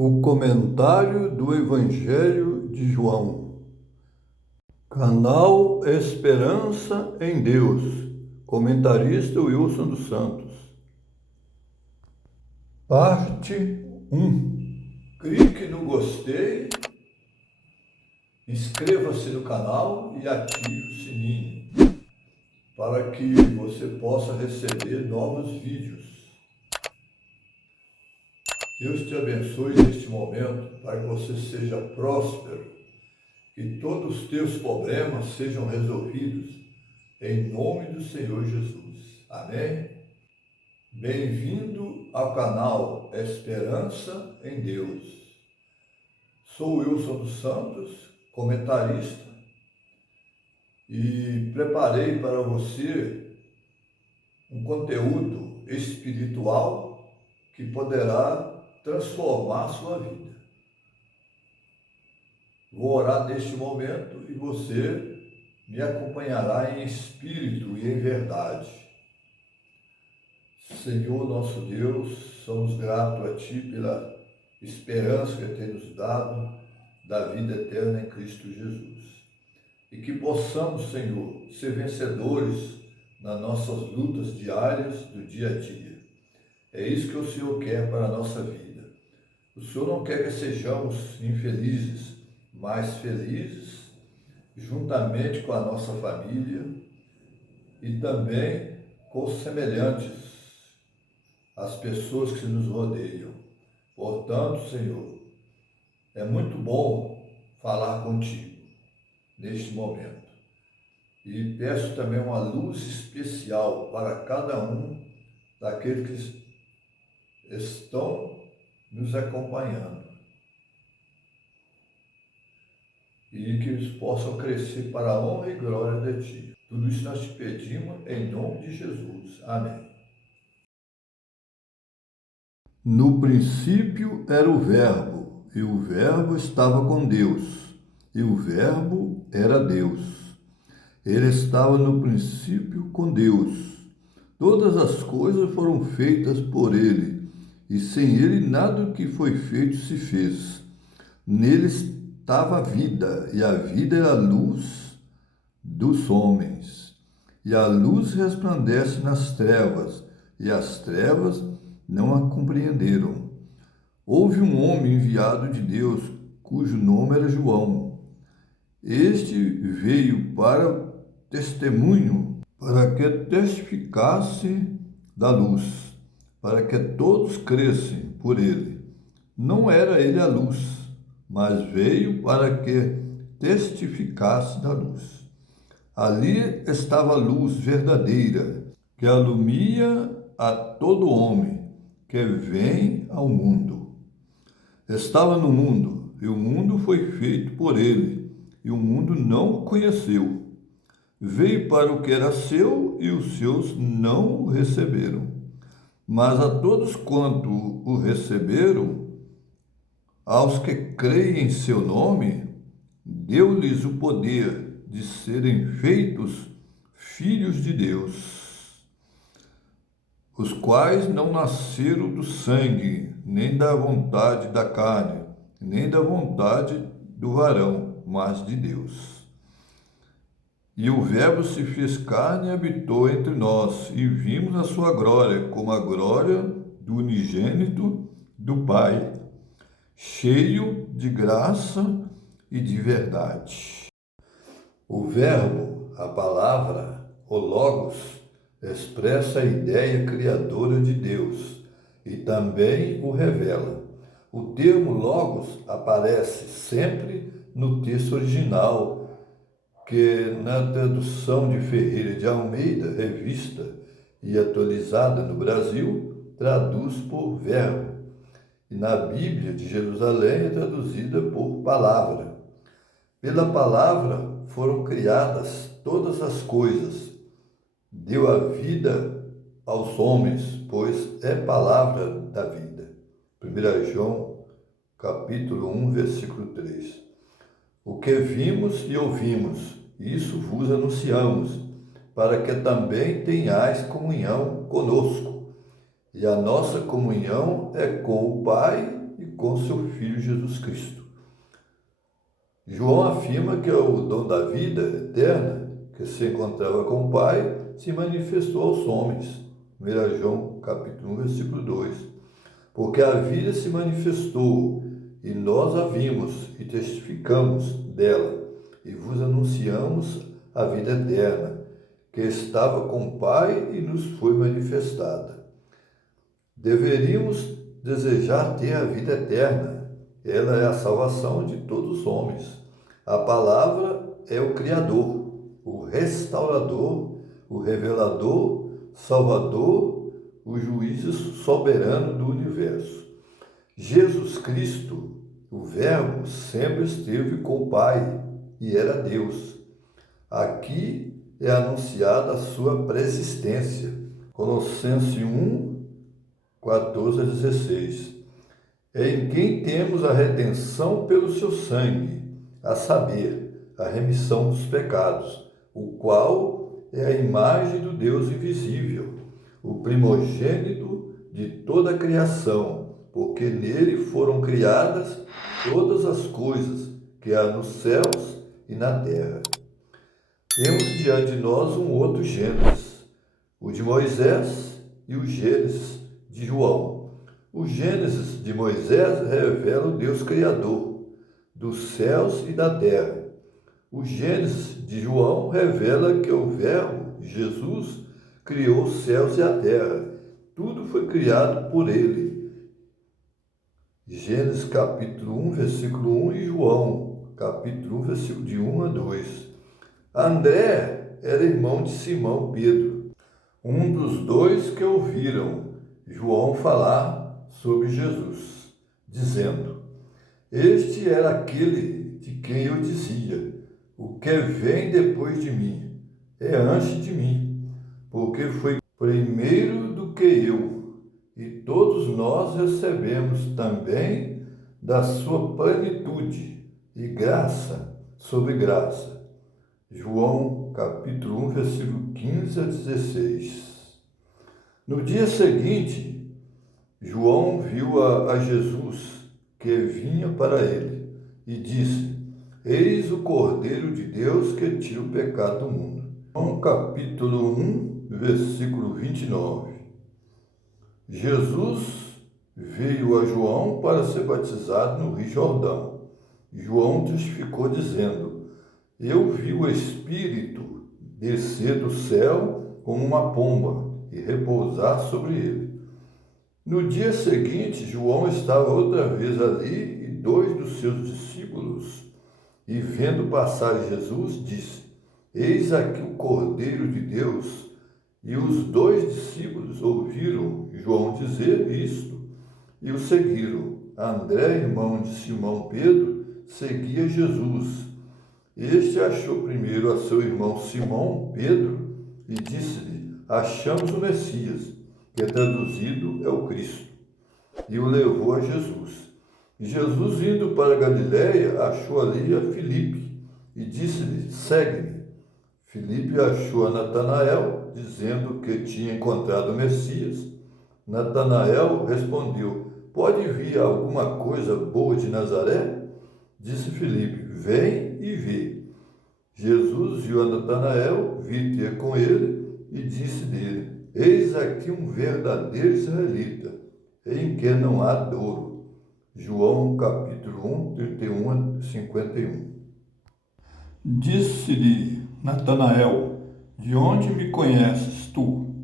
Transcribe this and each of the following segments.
O comentário do Evangelho de João. Canal Esperança em Deus. Comentarista Wilson dos Santos. Parte 1. Clique no gostei, inscreva-se no canal e ative o sininho para que você possa receber novos vídeos. Deus te abençoe neste momento para que você seja próspero, que todos os teus problemas sejam resolvidos em nome do Senhor Jesus. Amém? Bem-vindo ao canal Esperança em Deus. Sou Wilson dos Santos, comentarista, e preparei para você um conteúdo espiritual que poderá transformar a sua vida. Vou orar neste momento e você me acompanhará em espírito e em verdade. Senhor nosso Deus, somos gratos a Ti pela esperança que tem nos dado da vida eterna em Cristo Jesus. E que possamos, Senhor, ser vencedores nas nossas lutas diárias do dia a dia. É isso que o Senhor quer para a nossa vida. O Senhor não quer que sejamos infelizes, mas felizes, juntamente com a nossa família e também com os semelhantes, as pessoas que nos rodeiam. Portanto, Senhor, é muito bom falar contigo neste momento. E peço também uma luz especial para cada um daqueles que estão nos acompanhando. E que eles possam crescer para a honra e glória de Ti. Tudo isso nós te pedimos em nome de Jesus. Amém. No princípio era o Verbo, e o Verbo estava com Deus, e o Verbo era Deus. Ele estava no princípio com Deus. Todas as coisas foram feitas por ele, e sem ele nada do que foi feito se fez. Nele estava a vida, e a vida era a luz dos homens. E a luz resplandece nas trevas, e as trevas não a compreenderam. Houve um homem enviado de Deus, cujo nome era João. Este veio para testemunho, para que testificasse da luz, para que todos crescem por ele. Não era ele a luz, mas veio para que testificasse da luz. Ali estava a luz verdadeira, que alumia a todo homem que vem ao mundo. Estava no mundo, e o mundo foi feito por ele, e o mundo não o conheceu. Veio para o que era seu, e os seus não o receberam. Mas a todos quanto o receberam, aos que creem em seu nome, deu-lhes o poder de serem feitos filhos de Deus, os quais não nasceram do sangue, nem da vontade da carne, nem da vontade do varão, mas de Deus. E o Verbo se fez carne e habitou entre nós, e vimos a sua glória, como a glória do unigênito do Pai, cheio de graça e de verdade. O Verbo, a palavra, o Logos, expressa a ideia criadora de Deus e também o revela. O termo Logos aparece sempre no texto original, que na tradução de Ferreira de Almeida, revista e atualizada no Brasil, traduz por Verbo. E na Bíblia de Jerusalém é traduzida por palavra. Pela palavra foram criadas todas as coisas. Deu a vida aos homens, pois é palavra da vida. 1 João, capítulo 1, versículo 3. O que vimos e ouvimos, isso vos anunciamos, para que também tenhais comunhão conosco. E a nossa comunhão é com o Pai e com seu Filho Jesus Cristo. João afirma que o dom da vida eterna, que se encontrava com o Pai, se manifestou aos homens. 1 João capítulo 1, versículo 2. Porque a vida se manifestou, e nós a vimos e testificamos dela, e vos anunciamos a vida eterna, que estava com o Pai e nos foi manifestada. Deveríamos desejar ter a vida eterna. Ela é a salvação de todos os homens. A palavra é o Criador, o restaurador, o revelador, salvador, o juiz soberano do universo. Jesus Cristo, o Verbo, sempre esteve com o Pai e era Deus. Aqui é anunciada a sua preexistência. Colossenses 1, 14 a 16. É em quem temos a redenção pelo seu sangue, a saber, a remissão dos pecados, o qual é a imagem do Deus invisível, o primogênito de toda a criação, porque nele foram criadas todas as coisas que há nos céus e na terra. Temos diante de nós um outro Gênesis, o de Moisés e o Gênesis de João. O Gênesis de Moisés revela o Deus Criador dos céus e da terra. O Gênesis de João revela que o Verbo, Jesus, criou os céus e a terra. Tudo foi criado por ele. Gênesis capítulo 1, versículo 1 e João capítulo 1, versículo de 1 a 2. André era irmão de Simão Pedro, um dos dois que ouviram João falar sobre Jesus, dizendo: Este era aquele de quem eu dizia, o que vem depois de mim, é antes de mim, porque foi primeiro do que eu, e todos nós recebemos também da sua plenitude, e graça sobre graça. João capítulo 1, versículo 15 a 16. No dia seguinte, João viu a Jesus, que vinha para ele, e disse: Eis o Cordeiro de Deus que tira o pecado do mundo. João capítulo 1, versículo 29. Jesus veio a João para ser batizado no Rio Jordão. João testificou dizendo: Eu vi o Espírito descer do céu como uma pomba e repousar sobre ele. No dia seguinte, João estava outra vez ali e dois dos seus discípulos, e vendo passar Jesus, disse: Eis aqui o Cordeiro de Deus. E os dois discípulos ouviram João dizer isto e o seguiram. André, irmão de Simão Pedro, seguia Jesus. Este achou primeiro a seu irmão Simão Pedro e disse-lhe: Achamos o Messias, que traduzido é o Cristo. E o levou a Jesus. E Jesus, indo para Galiléia, achou ali a Filipe e disse-lhe: Segue-me. Filipe achou a Natanael, dizendo que tinha encontrado o Messias. Natanael respondeu: Pode vir alguma coisa boa de Nazaré? Disse Filipe: Vem e vê. Jesus viu a Natanael, vir ter com ele e disse dele: Eis aqui um verdadeiro israelita, em que não há dolo. João capítulo 1, 31 a 51. Disse-lhe Natanael: De onde me conheces tu?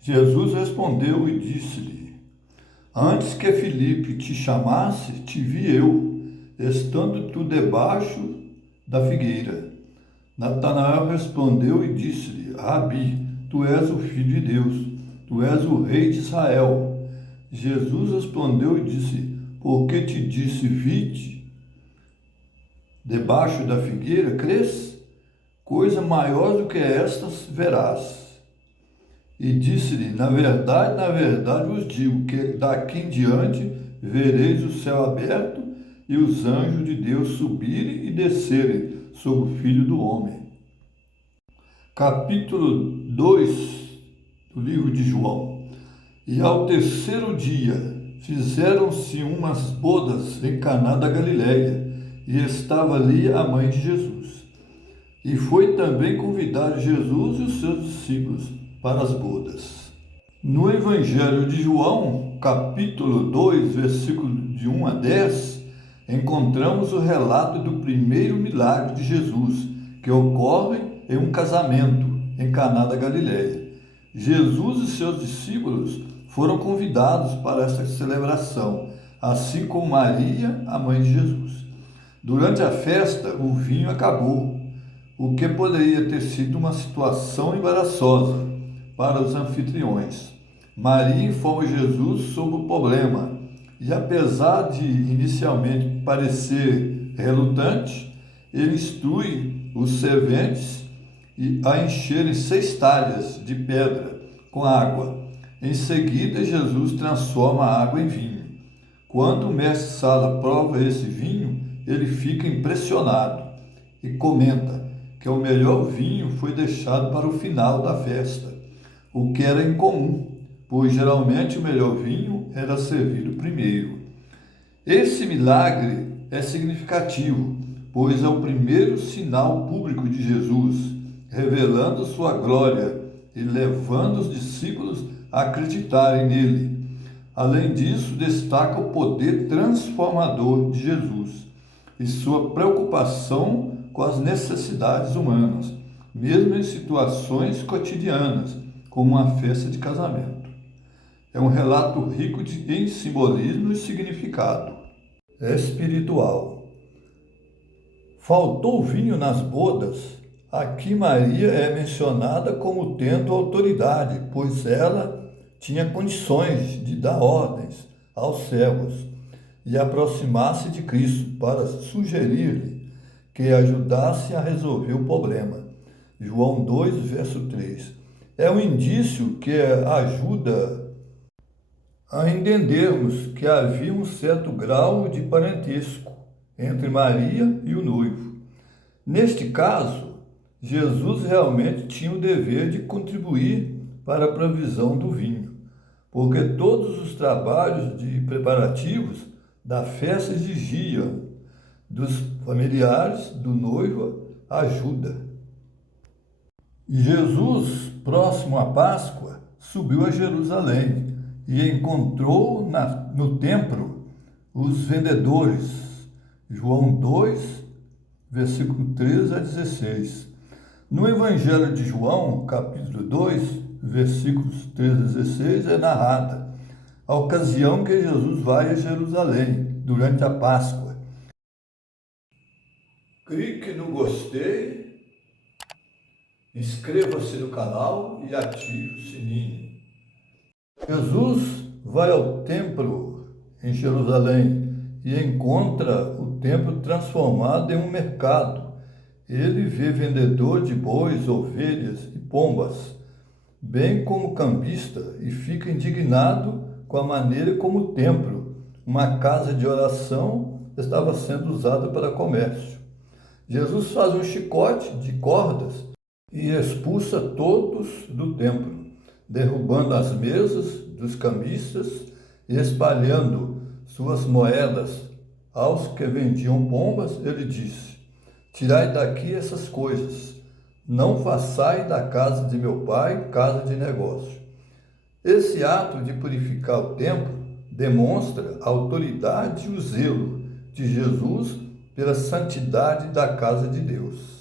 Jesus respondeu e disse-lhe: Antes que Filipe te chamasse, te vi eu, estando tu debaixo da figueira. Natanael respondeu e disse-lhe: Rabi, tu és o Filho de Deus, tu és o Rei de Israel. Jesus respondeu e disse: Por que te disse, vi-te debaixo da figueira, crês? Coisa maior do que estas verás. E disse-lhe: na verdade vos digo que daqui em diante vereis o céu aberto e os anjos de Deus subirem e descerem sobre o Filho do Homem. Capítulo 2 do livro de João. E ao terceiro dia fizeram-se umas bodas em Caná da Galileia, e estava ali a mãe de Jesus. E foi também convidado Jesus e os seus discípulos para as bodas. No Evangelho de João, capítulo 2, versículo de 1 a 10, encontramos o relato do primeiro milagre de Jesus, que ocorre em um casamento em Caná da Galileia. Jesus e seus discípulos foram convidados para essa celebração, assim como Maria, a mãe de Jesus. Durante a festa, o vinho acabou, o que poderia ter sido uma situação embaraçosa para os anfitriões. Maria informa Jesus sobre o problema e, apesar de inicialmente parecer relutante, ele instrui os serventes a encherem 6 talhas de pedra com água. Em seguida, Jesus transforma a água em vinho. Quando o mestre-sala prova esse vinho, ele fica impressionado e comenta que o melhor vinho foi deixado para o final da festa, o que era incomum, pois geralmente o melhor vinho era servido primeiro. Esse milagre é significativo, pois é o primeiro sinal público de Jesus, revelando sua glória e levando os discípulos a acreditarem nele. Além disso, destaca o poder transformador de Jesus e sua preocupação com as necessidades humanas, mesmo em situações cotidianas, como uma festa de casamento. É um relato rico em simbolismo e significado espiritual. Faltou vinho nas bodas? Aqui Maria é mencionada como tendo autoridade, pois ela tinha condições de dar ordens aos servos e aproximar-se de Cristo para sugerir-lhe que ajudasse a resolver o problema. João 2, verso 3. É um indício que ajuda a entendermos que havia um certo grau de parentesco entre Maria e o noivo. Neste caso, Jesus realmente tinha o dever de contribuir para a provisão do vinho, porque todos os trabalhos de preparativos da festa exigiam dos familiares do noivo ajuda. E Jesus, próximo à Páscoa, subiu a Jerusalém e encontrou no templo os vendedores. João 2, versículo 13 a 16. No Evangelho de João, capítulo 2, versículos 13 a 16, é narrada a ocasião que Jesus vai a Jerusalém durante a Páscoa. Clique no gostei, inscreva-se no canal e ative o sininho. Jesus vai ao templo em Jerusalém e encontra o templo transformado em um mercado. Ele vê vendedor de bois, ovelhas e pombas, bem como cambista, e fica indignado com a maneira como o templo, uma casa de oração, estava sendo usada para comércio. Jesus faz um chicote de cordas e expulsa todos do templo, derrubando as mesas dos cambistas e espalhando suas moedas aos que vendiam pombas. Ele disse: tirai daqui essas coisas, não façai da casa de meu pai casa de negócio. Esse ato de purificar o templo demonstra a autoridade e o zelo de Jesus pela santidade da casa de Deus.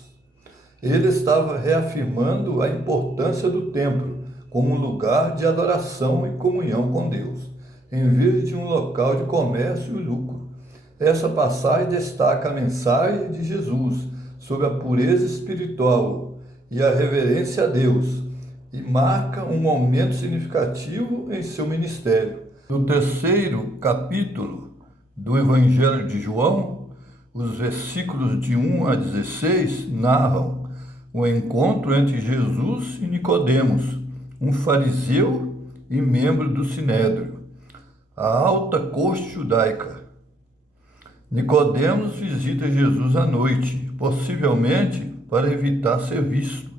Ele estava reafirmando a importância do templo como um lugar de adoração e comunhão com Deus, em vez de um local de comércio e lucro. Essa passagem destaca a mensagem de Jesus sobre a pureza espiritual e a reverência a Deus, e marca um momento significativo em seu ministério. No 3º capítulo do Evangelho de João, os versículos de 1 a 16 narram o encontro entre Jesus e Nicodemos, um fariseu e membro do Sinédrio, a alta corte judaica. Nicodemos visita Jesus à noite, possivelmente para evitar ser visto,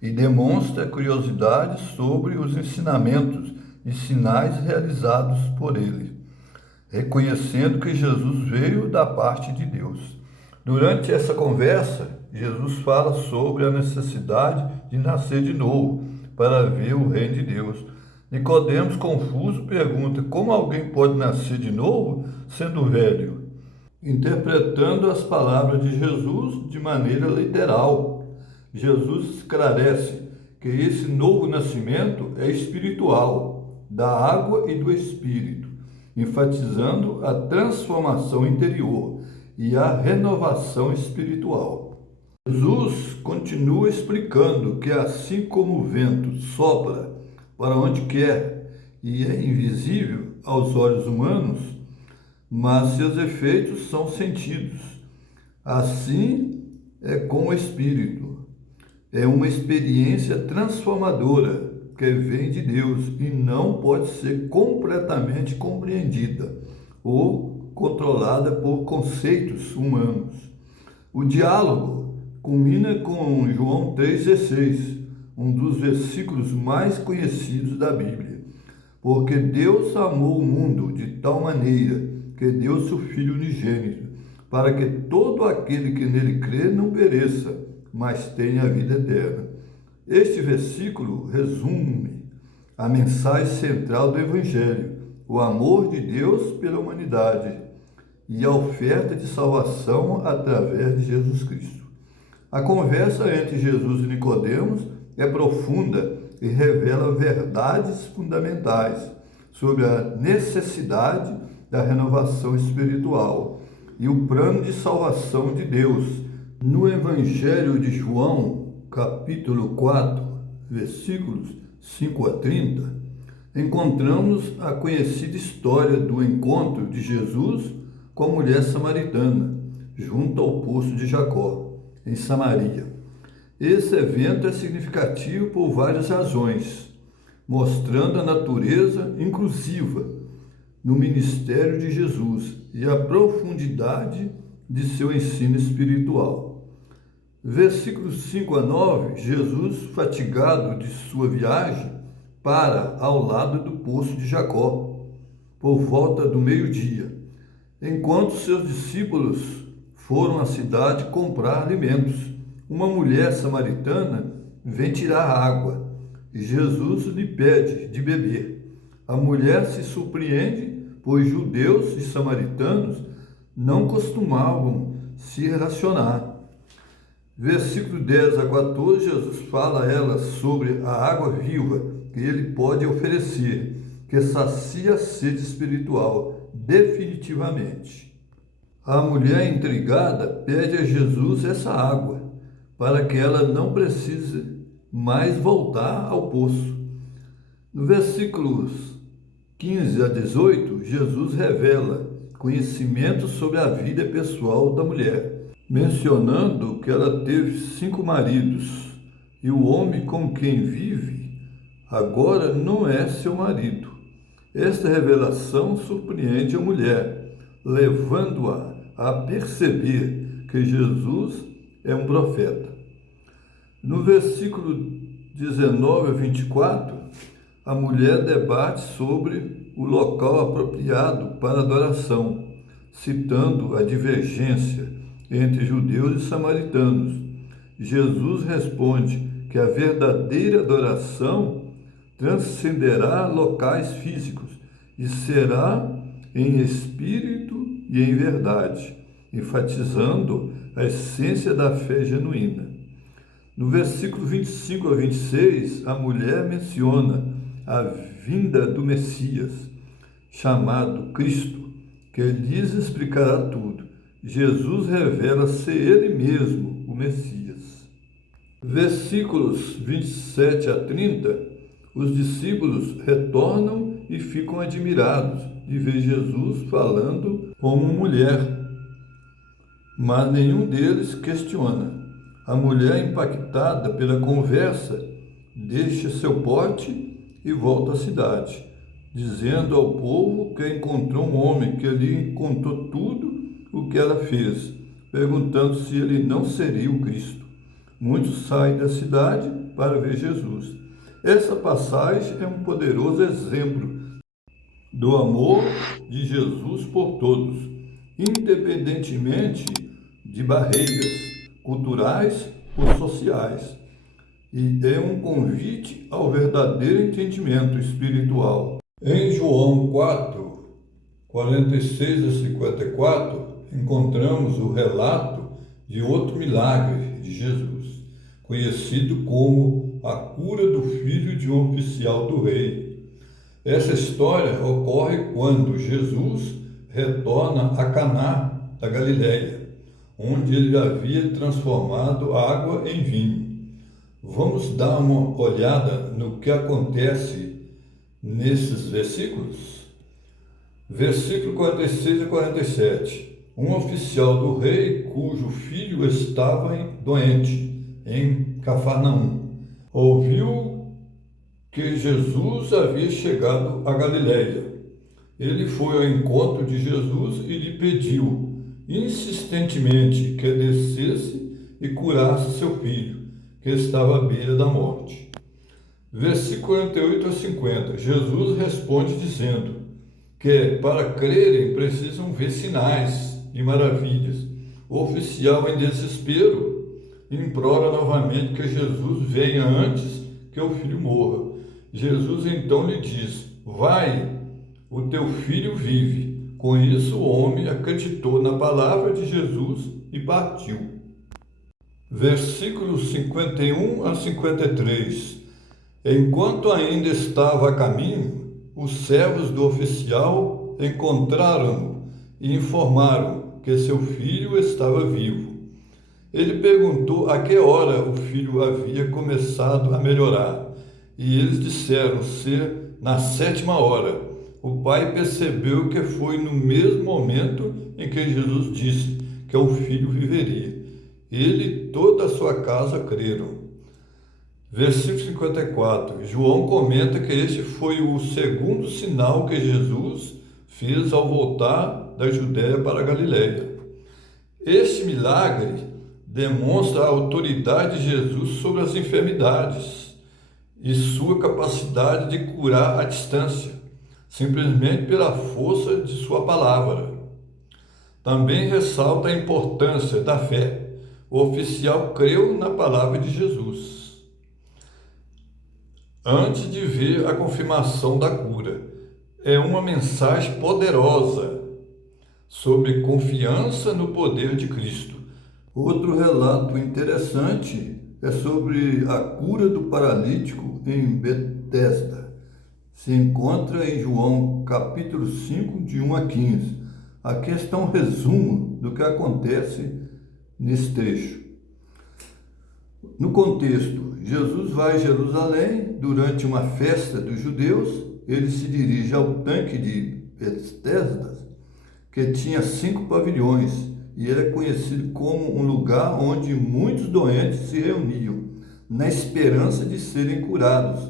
e demonstra curiosidade sobre os ensinamentos e sinais realizados por ele. reconhecendo que Jesus veio da parte de Deus. Durante essa conversa, Jesus fala sobre a necessidade de nascer de novo para ver o reino de Deus. Nicodemos, confuso, pergunta: como alguém pode nascer de novo sendo velho? Interpretando as palavras de Jesus de maneira literal, Jesus esclarece que esse novo nascimento é espiritual, da água e do Espírito, enfatizando a transformação interior e a renovação espiritual. Jesus continua explicando que assim como o vento sopra para onde quer e é invisível aos olhos humanos, mas seus efeitos são sentidos. Assim é com o Espírito. É uma experiência transformadora que vem de Deus e não pode ser completamente compreendida ou controlada por conceitos humanos. O diálogo culmina com João 3,16, um dos versículos mais conhecidos da Bíblia. Porque Deus amou o mundo de tal maneira que deu seu Filho unigênito, para que todo aquele que nele crê não pereça, mas tenha a vida eterna. Este versículo resume a mensagem central do Evangelho, o amor de Deus pela humanidade e a oferta de salvação através de Jesus Cristo. A conversa entre Jesus e Nicodemos é profunda e revela verdades fundamentais sobre a necessidade da renovação espiritual e o plano de salvação de Deus. No Evangelho de João, capítulo 4, versículos 5 a 30, encontramos a conhecida história do encontro de Jesus com a mulher samaritana, junto ao poço de Jacó, em Samaria. Esse evento é significativo por várias razões, mostrando a natureza inclusiva no ministério de Jesus e a profundidade de seu ensino espiritual. Versículos 5 a 9, Jesus, fatigado de sua viagem, para ao lado do poço de Jacó, por volta do meio-dia, enquanto seus discípulos foram à cidade comprar alimentos. Uma mulher samaritana vem tirar água e Jesus lhe pede de beber. A mulher se surpreende, pois judeus e samaritanos não costumavam se relacionar. Versículo 10 a 14, Jesus fala a ela sobre a água viva que ele pode oferecer, que sacia a sede espiritual definitivamente. A mulher intrigada pede a Jesus essa água, para que ela não precise mais voltar ao poço. No versículos 15 a 18, Jesus revela conhecimento sobre a vida pessoal da mulher, mencionando que ela teve 5 maridos e o homem com quem vive agora não é seu marido. Esta revelação surpreende a mulher, levando-a a perceber que Jesus é um profeta. No versículo 19 a 24, a mulher debate sobre o local apropriado para adoração, citando a divergência entre judeus e samaritanos. Jesus responde que a verdadeira adoração transcenderá locais físicos e será em espírito e em verdade, enfatizando a essência da fé genuína. No versículo 25 a 26, a mulher menciona a vinda do Messias, chamado Cristo, que lhes explicará tudo. Jesus revela ser ele mesmo o Messias. Versículos 27 a 30, os discípulos retornam e ficam admirados de ver Jesus falando como mulher, mas nenhum deles questiona. A mulher, impactada pela conversa, deixa seu pote e volta à cidade, dizendo ao povo que encontrou um homem que lhe contou tudo o que ela fez, perguntando se ele não seria o Cristo. Muitos saem da cidade para ver Jesus. Essa passagem é um poderoso exemplo do amor de Jesus por todos, independentemente de barreiras culturais ou sociais. E é um convite ao verdadeiro entendimento espiritual. Em João 4, 46 a 54, encontramos o relato de outro milagre de Jesus, conhecido como a cura do filho de um oficial do rei. Essa história ocorre quando Jesus retorna a Caná da Galileia, onde ele havia transformado água em vinho. Vamos dar uma olhada no que acontece nesses versículos? Versículo 46 a 47. Um oficial do rei, cujo filho estava doente, em Cafarnaum, ouviu que Jesus havia chegado a Galileia. Ele foi ao encontro de Jesus e lhe pediu insistentemente que descesse e curasse seu filho, que estava à beira da morte. Versículo 48 a 50. Jesus responde dizendo que para crerem precisam ver sinais e maravilhas. O oficial, em desespero, implora novamente que Jesus venha antes que o filho morra. Jesus então lhe diz: vai, o teu filho vive. Com isso o homem acreditou na palavra de Jesus e partiu. Versículos 51 a 53. Enquanto ainda estava a caminho, os servos do oficial encontraram-no e informaram que seu filho estava vivo. Ele perguntou a que hora o filho havia começado a melhorar, e eles disseram ser na 7ª hora. O pai percebeu que foi no mesmo momento em que Jesus disse que o filho viveria. Ele e toda a sua casa creram. Versículo 54. João comenta que este foi o segundo sinal que Jesus fez ao voltar da Judéia para a Galiléia. Este milagre demonstra a autoridade de Jesus sobre as enfermidades e sua capacidade de curar à distância, simplesmente pela força de sua palavra. Também ressalta a importância da fé. O oficial creu na palavra de Jesus antes de ver a confirmação da cura. É uma mensagem poderosa sobre confiança no poder de Cristo. Outro relato interessante é sobre a cura do paralítico em Betesda. Se encontra em João capítulo 5, de 1 a 15. Aqui está um resumo do que acontece nesse trecho. No contexto, Jesus vai a Jerusalém durante uma festa dos judeus. Ele se dirige ao tanque de Betesda, que tinha 5 pavilhões, e era conhecido como um lugar onde muitos doentes se reuniam, na esperança de serem curados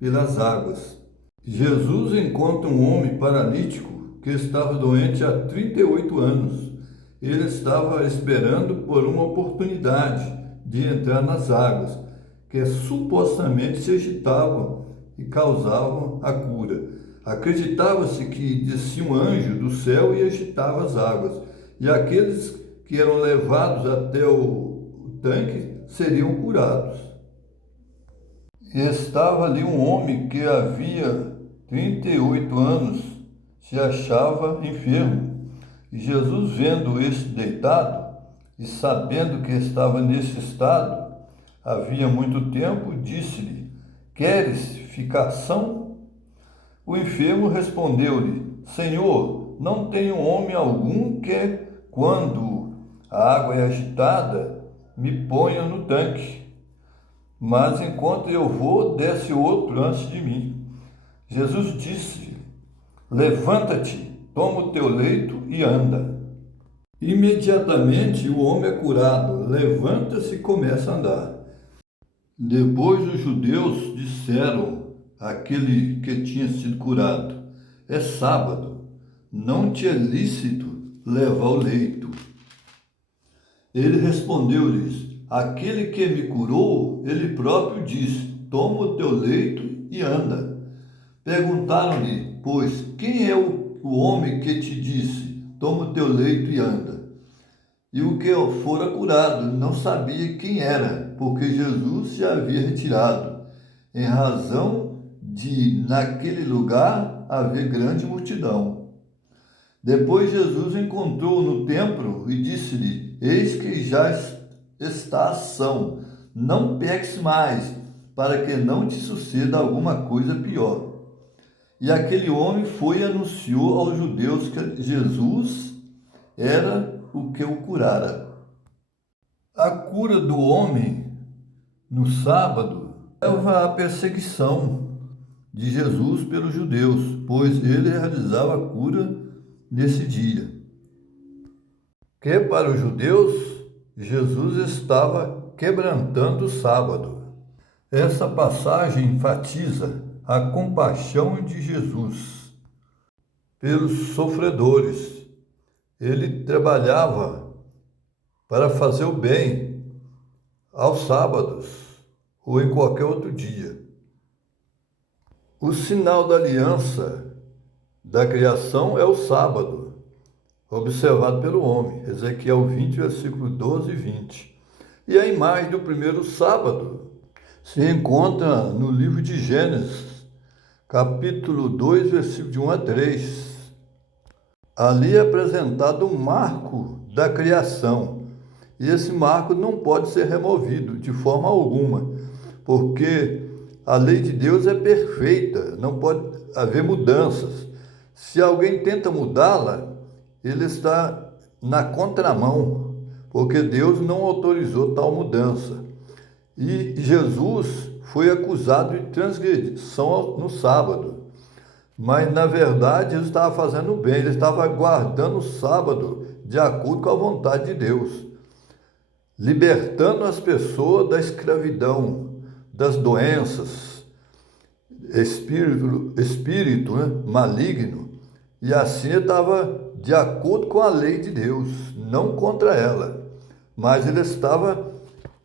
pelas águas. Jesus encontra um homem paralítico que estava doente há 38 anos. Ele estava esperando por uma oportunidade de entrar nas águas, que supostamente se agitavam e causavam a cura. Acreditava-se que descia um anjo do céu e agitava as águas, e aqueles que eram levados até o tanque seriam curados. E estava ali um homem que havia 38 anos se achava enfermo. E Jesus, vendo este deitado e sabendo que estava nesse estado havia muito tempo, disse-lhe: queres ficar são? O enfermo respondeu-lhe: Senhor, não tenho homem algum que, quando a água é agitada, me ponha no tanque. Mas enquanto eu vou, desce outro antes de mim. Jesus disse-lhe: levanta-te, toma o teu leito e anda. Imediatamente o homem é curado, levanta-se e começa a andar. Depois os judeus disseram àquele que tinha sido curado: é sábado, não te é lícito levar o leito. Ele respondeu-lhes: aquele que me curou, ele próprio disse: toma o teu leito e anda. Perguntaram-lhe: pois quem é o homem que te disse, toma o teu leito e anda? E o que fora curado não sabia quem era, porque Jesus se havia retirado, em razão de, naquele lugar, haver grande multidão. Depois Jesus encontrou-o no templo e disse-lhe: Eis que já está ação, não peques mais, para que não te suceda alguma coisa pior. E aquele homem foi e anunciou aos judeus que Jesus era o que o curara. A cura do homem no sábado leva à perseguição de Jesus pelos judeus, pois ele realizava a cura nesse dia. Que para os judeus, Jesus estava quebrantando o sábado. Essa passagem enfatiza a compaixão de Jesus pelos sofredores. Ele trabalhava para fazer o bem aos sábados ou em qualquer outro dia. O sinal da aliança da criação é o sábado, observado pelo homem, Ezequiel 20, versículo 12 e 20. E a imagem do primeiro sábado se encontra no livro de Gênesis, capítulo 2, versículo de 1 a 3. Ali é apresentado um marco da criação, e esse marco não pode ser removido de forma alguma, porque a lei de Deus é perfeita, não pode haver mudanças. Se alguém tenta mudá-la, ele está na contramão, porque Deus não autorizou tal mudança. E Jesus foi acusado de transgressão no sábado. Mas, na verdade, ele estava fazendo o bem, ele estava guardando o sábado de acordo com a vontade de Deus, libertando as pessoas da escravidão, das doenças, espírito maligno, e assim ele estava de acordo com a lei de Deus, não contra ela, mas ele estava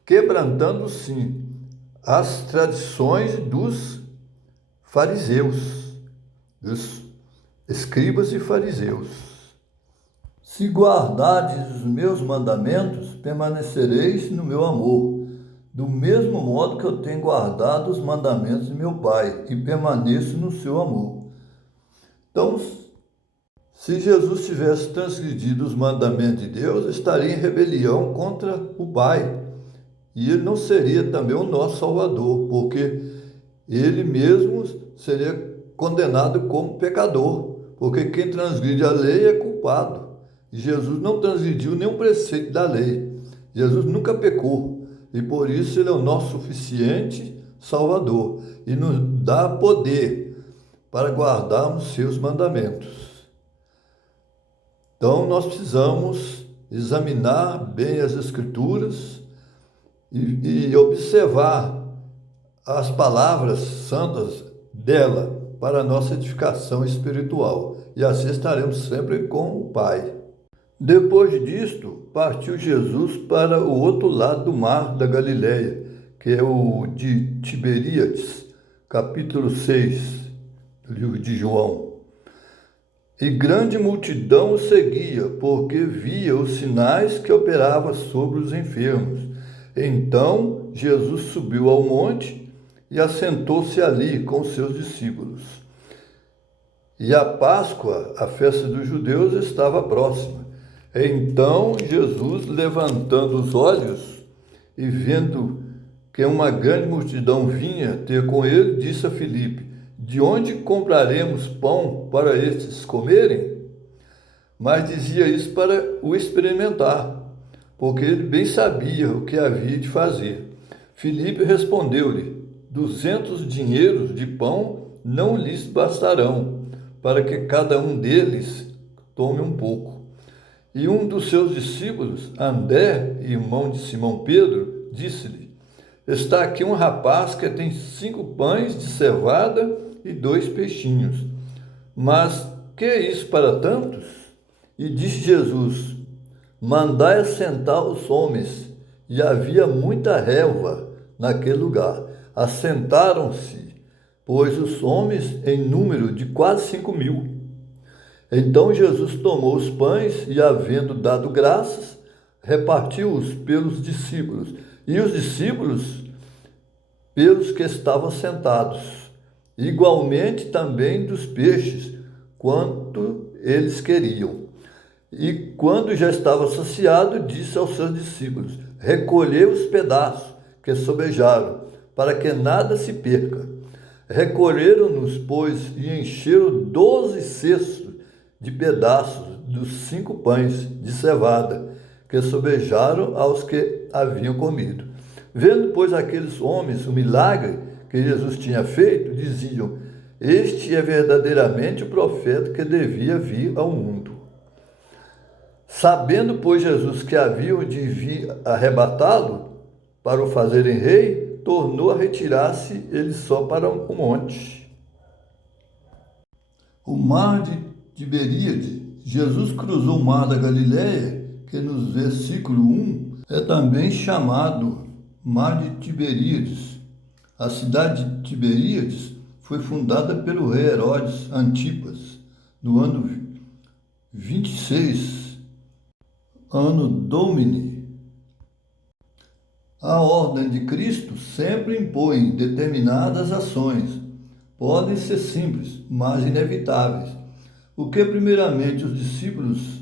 quebrantando, sim, as tradições dos fariseus, dos escribas e fariseus. Se guardardes os meus mandamentos, permanecereis no meu amor, do mesmo modo que eu tenho guardado os mandamentos de meu Pai, e permaneço no seu amor. Então, se Jesus tivesse transgredido os mandamentos de Deus, estaria em rebelião contra o Pai. E ele não seria também o nosso Salvador, porque ele mesmo seria condenado como pecador, porque quem transgride a lei é culpado. E Jesus não transgrediu nenhum preceito da lei. Jesus nunca pecou, e por isso ele é o nosso suficiente Salvador, e nos dá poder para guardarmos seus mandamentos. Então, nós precisamos examinar bem as Escrituras e observar as palavras santas dela para a nossa edificação espiritual. E assim estaremos sempre com o Pai. Depois disto, partiu Jesus para o outro lado do mar da Galileia, que é o de Tiberíades, capítulo 6, do livro de João. E grande multidão o seguia, porque via os sinais que operava sobre os enfermos. Então Jesus subiu ao monte e assentou-se ali com os seus discípulos. E a Páscoa, a festa dos judeus, estava próxima. Então Jesus, levantando os olhos e vendo que uma grande multidão vinha ter com ele, disse a Filipe: de onde compraremos pão para estes comerem? Mas dizia isso para o experimentar, porque ele bem sabia o que havia de fazer. Filipe respondeu-lhe: 200 dinheiros de pão não lhes bastarão, para que cada um deles tome um pouco. E um dos seus discípulos, André, irmão de Simão Pedro, disse-lhe: está aqui um rapaz que tem 5 pães de cevada e 2 peixinhos. Mas que é isso para tantos? E disse Jesus: mandai assentar os homens. E havia muita relva naquele lugar. Assentaram-se, pois os homens em número de quase 5.000. Então Jesus tomou os pães e, havendo dado graças, repartiu-os pelos discípulos, e os discípulos pelos que estavam sentados, igualmente também dos peixes, quanto eles queriam. E quando já estava saciado, disse aos seus discípulos: recolhei os pedaços que sobejaram, para que nada se perca. Recolheram-nos, pois, e encheram 12 cestos de pedaços dos 5 pães de cevada, que sobejaram aos que haviam comido. Vendo, pois, aqueles homens o milagre que Jesus tinha feito, diziam: este é verdadeiramente o profeta que devia vir ao mundo. Sabendo, pois, Jesus que haviam de vir arrebatá-lo para o fazerem rei, tornou a retirar-se ele só para um monte. O mar de Tiberíades. Jesus cruzou o mar da Galileia, que no versículo 1 é também chamado mar de Tiberíades. A cidade de Tiberíades foi fundada pelo rei Herodes Antipas, no ano 26, ano Domini. A ordem de Cristo sempre impõe determinadas ações. Podem ser simples, mas inevitáveis. O que primeiramente os discípulos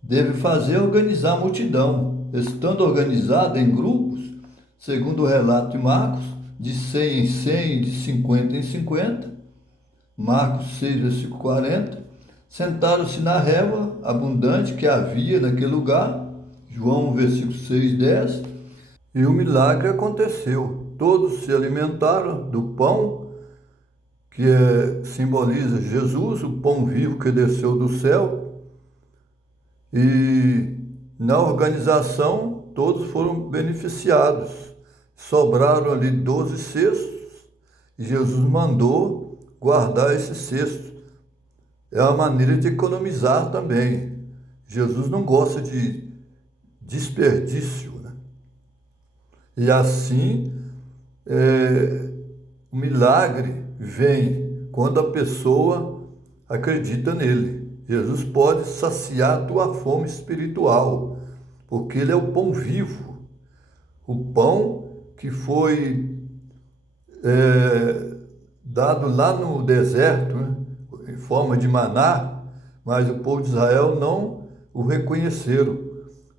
devem fazer é organizar a multidão, estando organizada em grupos, segundo o relato de Marcos, de 100 em 100 e de 50 em 50, Marcos 6, versículo 40, sentaram-se na relva abundante que havia naquele lugar, João, versículo 6, 10, e o milagre aconteceu. Todos se alimentaram do pão, que simboliza Jesus, o pão vivo que desceu do céu, e na organização todos foram beneficiados. Sobraram ali 12 cestos, e Jesus mandou guardar esses cestos. É uma maneira de economizar também. Jesus não gosta de desperdício, né? E assim, o milagre vem quando a pessoa acredita nele. Jesus pode saciar a tua fome espiritual, porque ele é o pão vivo, o pão que foi dado lá no deserto, né, em forma de maná, mas o povo de Israel não o reconheceram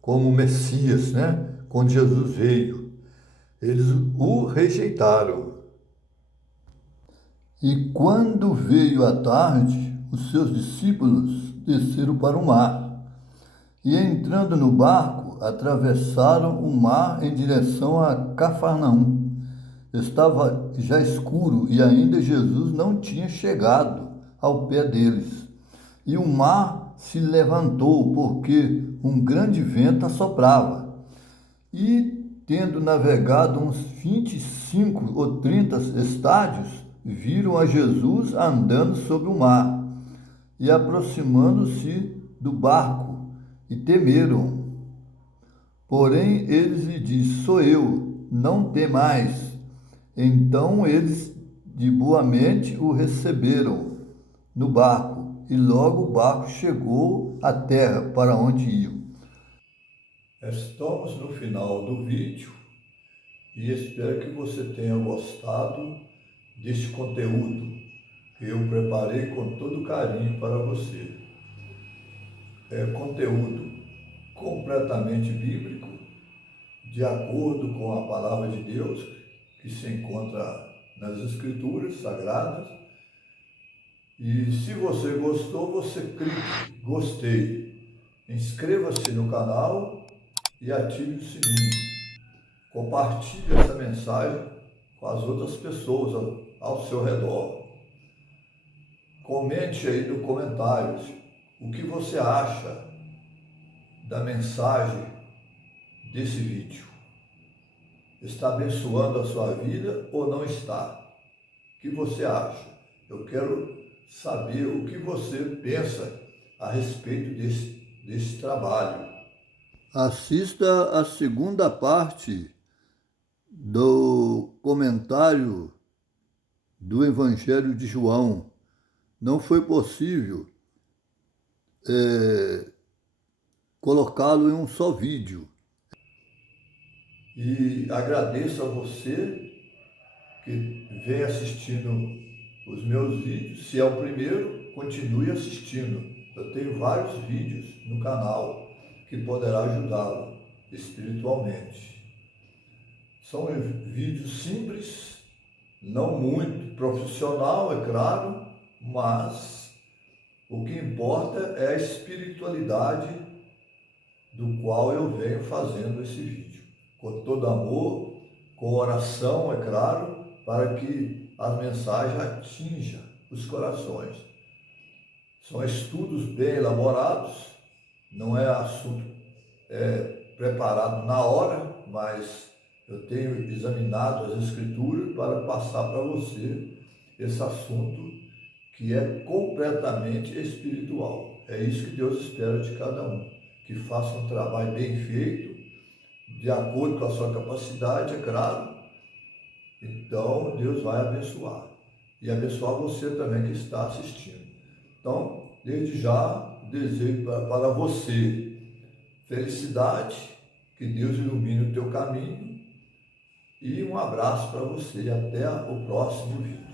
como Messias, né? Quando Jesus veio, eles o rejeitaram. E quando veio a tarde, os seus discípulos desceram para o mar, e entrando no barco, atravessaram o mar em direção a Cafarnaum. Estava já escuro e ainda Jesus não tinha chegado ao pé deles. E o mar se levantou, porque um grande vento assoprava. E, tendo navegado uns 25 ou 30 estádios, viram a Jesus andando sobre o mar e aproximando-se do barco, e temeram. Porém, eles lhe disseram: sou eu, não temais. Então eles de boa mente o receberam no barco, e logo o barco chegou à terra para onde iam. Estamos no final do vídeo e espero que você tenha gostado deste conteúdo que eu preparei com todo carinho para você. É conteúdo completamente bíblico, de acordo com a palavra de Deus, que se encontra nas Escrituras Sagradas. E se você gostou, você clique gostei, inscreva-se no canal e ative o sininho. Compartilhe essa mensagem com as outras pessoas ao seu redor. Comente aí nos comentários o que você acha da mensagem desse vídeo. Está abençoando a sua vida ou não está? O que você acha? Eu quero saber o que você pensa a respeito desse trabalho. Assista a segunda parte do comentário do Evangelho de João. Não foi possível colocá-lo em um só vídeo. E agradeço a você que vem assistindo os meus vídeos. Se é o primeiro, continue assistindo. Eu tenho vários vídeos no canal que poderá ajudá-lo espiritualmente. São vídeos simples, não muito profissional, é claro, mas o que importa é a espiritualidade do qual eu venho fazendo esse vídeo. Com todo amor, com oração, é claro, para que as mensagens atinjam os corações. São estudos bem elaborados, não é assunto preparado na hora, mas eu tenho examinado as escrituras para passar para você esse assunto que é completamente espiritual. É isso que Deus espera de cada um, que faça um trabalho bem feito, de acordo com a sua capacidade, é claro. Então Deus vai abençoar e abençoar você também que está assistindo. Então, desde já, desejo para você felicidade, que Deus ilumine o teu caminho e um abraço para você. Até o próximo vídeo.